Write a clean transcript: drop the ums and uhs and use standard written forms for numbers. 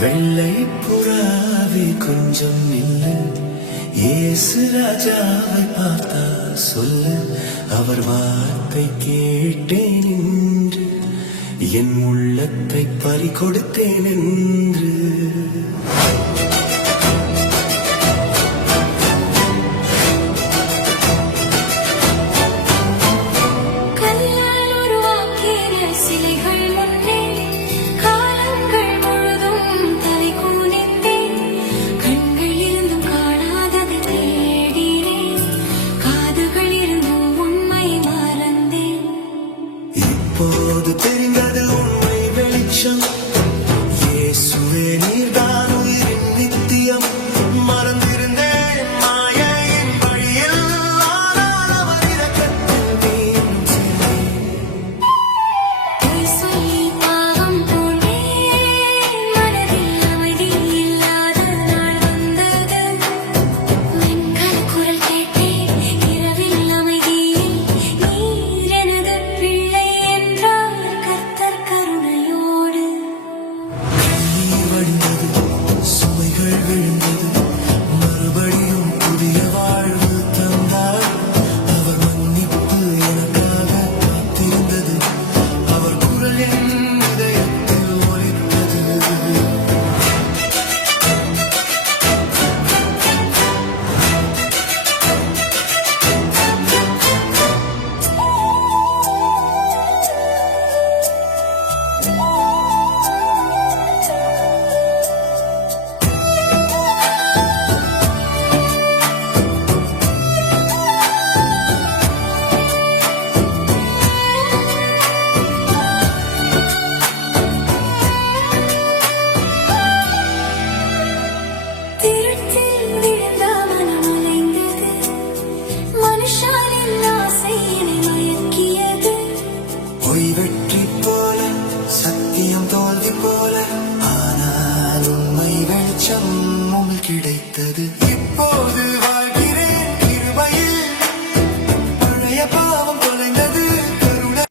வெள்ளை புறாவே கொஞ்சம் நில்லு, இயேசு ராஜாவை பார்த்தா சொல்லு, அவர் வார்த்தை கேட்டேன் என்று என் உள்ளத்தை பறி கொடுத்தேன் என்று. இப்போது தெரிந்தது உண்மை வெளிச்சம், இயேசுவே நீர்தான் உயிரின் நித்தியம். மறந்திருந்தேன் மாயையின் வழியில், ஆனால் அவர் இரக்கத்தில் மீண்டும் சேர்ந்தேன். சொல்லி பாவம் போனேன், மனதில் அமைதி இல்லாத நாள் வந்தது. வெண்கல குரல் கேட்டேன் இரவில் அமைதியில், நீர் எனது பிள்ளை என்றார் கர்த்தர் கருணையோடு. கண்ணீர் வடிந்தது, சுமைகள் விழுந்தது, மறுபடியும் புதிய வாழ்வு தந்தார். அவர் மன்னிப்பு எனக்காக காத்திருந்தது, அவர் குரல் என் இதயத்தில் ஒலித்தது. திருட்டில் விழுந்த மனம் அலைந்தது, மனுஷாலின் ஆசை என்னை மயக்கியது. பொய்வெட்ட